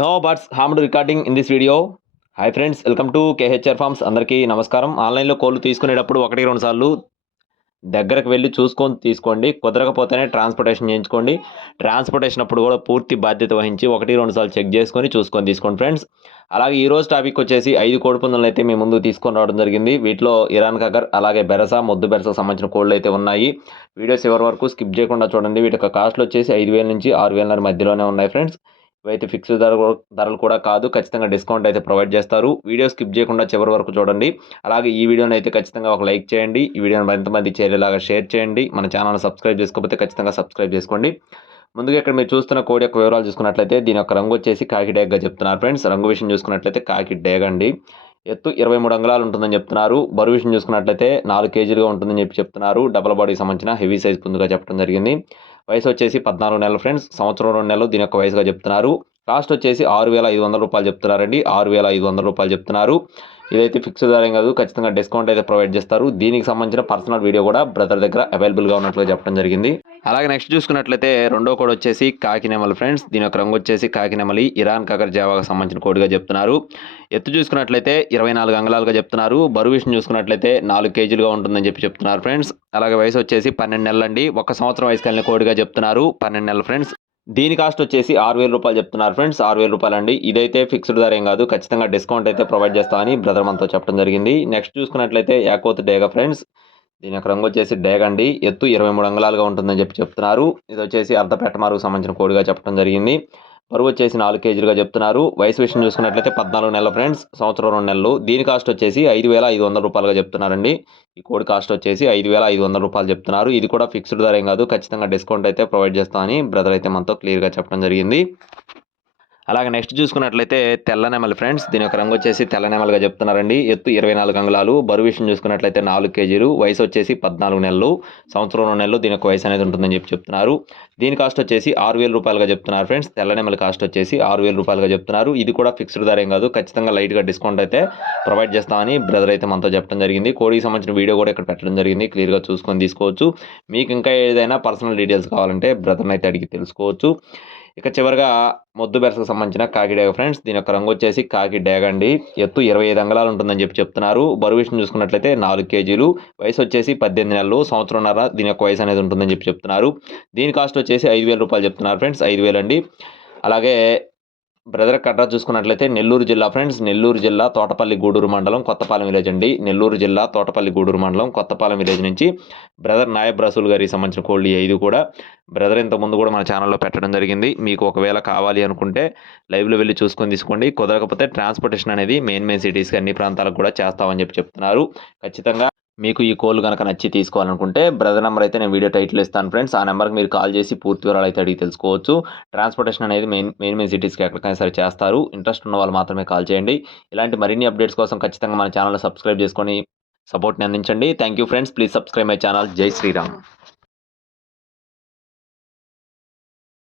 No birds harmed recording in this video. Hi friends, welcome to KHR farms. అందరికీ నమస్కారం. ఆన్లైన్లో కోళ్ళు తీసుకునేటప్పుడు 1-2 సార్లు దగ్గరకు వెళ్ళి చూసుకొని తీసుకోండి. కుదరకపోతేనే ట్రాన్స్పోర్టేషన్ చేయించుకోండి. ట్రాన్స్పోర్టేషన్ అప్పుడు కూడా పూర్తి బాధ్యత వహించి 1-2 సార్లు చెక్ చేసుకొని చూసుకొని తీసుకోండి ఫ్రెండ్స్. అలాగే ఈరోజు టాపిక్ వచ్చేసి 5 కోడిపుంజులను అయితే మీ ముందు తీసుకొని రావడం జరిగింది. వీటిలో ఇరాన్ కగర్, అలాగే బెరస, ముద్దు బెరసకు సంబంధించిన కోళ్ళు అయితే ఉన్నాయి. వీడియోస్ ఎవరి వరకు స్కిప్ చేయకుండా చూడండి. వీటి యొక్క కాస్ట్లు వచ్చేసి 5,000 నుంచి 6,000 మధ్యలోనే ఉన్నాయి ఫ్రెండ్స్. ఇవైతే ఫిక్స్డ్ ధరలు కూడా కాదు, ఖచ్చితంగా డిస్కౌంట్ అయితే ప్రొవైడ్ చేస్తారు. వీడియో స్కిప్ చేయకుండా చివరి వరకు చూడండి. అలాగే ఈ వీడియోని అయితే ఖచ్చితంగా ఒక లైక్ చేయండి. ఈ వీడియోని మరింతమంది చేరేలాగా షేర్ చేయండి. మన ఛానల్ని సబ్స్క్రైబ్ చేసుకోకపోతే ఖచ్చితంగా సబ్స్క్రైబ్ చేసుకోండి. ముందుగా ఇక్కడ మీరు చూస్తున్న కోడి యొక్క వివరాలు చూసుకున్నట్లయితే దీని యొక్క రంగు వచ్చేసి కాకి డేగగా చెప్తున్నారు ఫ్రెండ్స్. రంగు విషయం చూసుకున్నట్లయితే కాకి డేగ అండి. ఎత్తు 23 అంగుళాలు ఉంటుందని చెప్తున్నారు. బరువు విషయం చూసుకున్నట్లయితే 4 కేజీలుగా ఉంటుందని చెప్తున్నారు. డబల్ బాడీకి సంబంధించిన హెవీ సైజ్ పుంజుగా చెప్పడం జరిగింది. వయసు వచ్చేసి 14 నెలలు ఫ్రెండ్స్. సంవత్సరం 2 నెలలు దీని యొక్క వయసుగా చెప్తున్నారు. కాస్ట్ వచ్చేసి 6,500 రూపాయలు చెప్తున్నారండి. 6,500 రూపాయలు చెప్తున్నారు. ఇదైతే ఫిక్స్డ్ ధర ఏం కాదు, ఖచ్చితంగా డిస్కౌంట్ అయితే ప్రొవైడ్ చేస్తారు. దీనికి సంబంధించిన పర్సనల్ వీడియో కూడా బ్రదర్ దగ్గర అవైలబుల్గా ఉన్నట్లుగా చెప్పడం జరిగింది. అలాగే నెక్స్ట్ చూసుకున్నట్లయితే రెండో కోడి వచ్చేసి కాకినెమలి ఫ్రెండ్స్. దీని యొక్క రంగు వచ్చేసి కాకినెమలి, ఇరాన్ కగర్ జావాకు సంబంధించిన కోడిగా చెప్తున్నారు. ఎత్తు చూసుకున్నట్లయితే 24 అంగుళాలుగా చెప్తున్నారు. బరువు విషయం చూసుకున్నట్లయితే 4 కేజీలుగా ఉంటుందని చెప్తున్నారు ఫ్రెండ్స్. అలాగే వయసు వచ్చేసి 12 నెలలు అండి. 1 సంవత్సరం వయసు కలిగిన కోడిగా చెప్తున్నారు. 12 నెలలు ఫ్రెండ్స్. దీని కాస్ట్ వచ్చేసి 6,000 రూపాయలు చెప్తున్నారు ఫ్రెండ్స్. 6,000 రూపాయలు అండి. ఇదైతే ఫిక్స్డ్ ధర ఏం కాదు, ఖచ్చితంగా డిస్కౌంట్ అయితే ప్రొవైడ్ చేస్తామని బ్రదర్ మనతో చెప్పడం జరిగింది. నెక్స్ట్ చూసుకున్నట్లయితే యాకోత్ డేగ ఫ్రెండ్స్. దీని యొక్క రంగు వచ్చేసి డేగ అండి. ఎత్తు 23 అంగుళాలుగా ఉంటుందని చెప్తున్నారు. ఇది వచ్చేసి అర్ధపెట్ట మారుకు సంబంధించిన కోడిగా చెప్పడం జరిగింది. బరువు వచ్చేసి 4 కేజీలుగా చెప్తున్నారు. వయసు విషయం చూసుకున్నట్లయితే 14 నెలలు ఫ్రెండ్స్. సంవత్సరం 2 నెలలు. దీని కాస్ట్ వచ్చేసి 5,500 రూపాయలుగా చెప్తున్నారండి. ఈ కోడి కాస్ట్ వచ్చేసి 5,500 రూపాయలు చెప్తున్నారు. ఇది కూడా ఫిక్స్డ్ ధర ఏం కాదు, ఖచ్చితంగా డిస్కౌంట్ అయితే ప్రొవైడ్ చేస్తామని బ్రదర్ అయితే మనతో క్లియర్గా చెప్పడం జరిగింది. అలాగే నెక్స్ట్ చూసుకున్నట్లయితే తెల్లనెమలి ఫ్రెండ్స్. దీని యొక్క రంగు వచ్చేసి తెల్లనెమలిగా చెప్తున్నారండి. ఎత్తు 24 అంగుళాలు. బరువు విషయం చూసుకున్నట్లయితే 4 కేజీలు. వయసు వచ్చేసి 14 నెలలు. సంవత్సరం 2 నెలలు దీని యొక్క వయసు అనేది ఉంటుందని చెప్తున్నారు. దీని కాస్ట్ వచ్చేసి 6,000 రూపాయలుగా చెప్తున్నారు ఫ్రెండ్స్. తెల్లనెమలి కాస్ట్ వచ్చేసి 6,000 రూపాయలుగా చెప్తున్నారు. ఇది కూడా ఫిక్స్డ్ ధర ఏం కాదు, ఖచ్చితంగా లైట్గా డిస్కౌంట్ అయితే ప్రొవైడ్ చేస్తామని బ్రదర్ అయితే మనతో చెప్పడం జరిగింది. కోడికి సంబంధించిన వీడియో కూడా ఇక్కడ పెట్టడం జరిగింది, క్లియర్గా చూసుకొని తీసుకోవచ్చు. మీకు ఇంకా ఏదైనా పర్సనల్ డీటెయిల్స్ కావాలంటే బ్రదర్ని అయితే అడిగి తెలుసుకోవచ్చు. ఇక చివరిగా ముద్దు బెరసకు సంబంధించిన కాకి డేగ ఫ్రెండ్స్. దీని యొక్క రంగు వచ్చేసి కాకి డేగ అండి. ఎత్తు 25 అంగుళాలు ఉంటుందని చెప్తున్నారు. బరువు విషయం చూసుకున్నట్లయితే 4 కేజీలు. వయసు వచ్చేసి 18 నెలలు. సంవత్సరంన్నర దీని యొక్క వయసు అనేది ఉంటుందని చెప్తున్నారు. దీని కాస్ట్ వచ్చేసి 5,000 రూపాయలు చెప్తున్నారు ఫ్రెండ్స్. 5,000 అండి. అలాగే బ్రదర్ అడ్రస్ చూసుకున్నట్లయితే నెల్లూరు జిల్లా ఫ్రెండ్స్. నెల్లూరు జిల్లా తోటపల్లి గూడూరు మండలం కొత్తపాలెం విలేజ్ అండి. నెల్లూరు జిల్లా తోటపల్లి గూడూరు మండలం కొత్తపాలెం విలేజ్ నుంచి బ్రదర్ నాయబ్ రసూల్ గారికి సంబంధించిన కోళ్ళు 5 కూడా బ్రదర్ ఇంతకుముందు కూడా మన ఛానల్లో పెట్టడం జరిగింది. మీకు ఒకవేళ కావాలి అనుకుంటే లైవ్లో వెళ్ళి చూసుకొని తీసుకోండి. కుదరకపోతే ట్రాన్స్పోర్టేషన్ అనేది మెయిన్ సిటీస్కి అన్ని ప్రాంతాలకు కూడా చేస్తామని చెప్తున్నారు. ఖచ్చితంగా మీకు ఈ కోళ్ళు కనుక నచ్చి తీసుకోవాలనుకుంటే బ్రదర్ నెంబర్ అయితే నేను వీడియో టైటిల్ ఇస్తాను ఫ్రెండ్స్. ఆ నెంబర్కి మీరు కాల్ చేసి పూర్తి వివరాలు అయితే అడిగి తెలుసుకోవచ్చు. ట్రాన్స్పోర్టేషన్ అనేది మెయిన్ సిటీస్కి ఎక్కడికైనా సరే చేస్తారు. ఇంట్రెస్ట్ ఉన్న వాళ్ళు మాత్రమే కాల్ చేయండి. ఇలాంటి మరిన్ని అప్డేట్స్ కోసం ఖచ్చితంగా మన ఛానల్ సబ్స్క్రైబ్ చేసుకొని సపోర్ట్ని అందించండి. Thank you friends. Please subscribe my channel. జై శ్రీరామ్.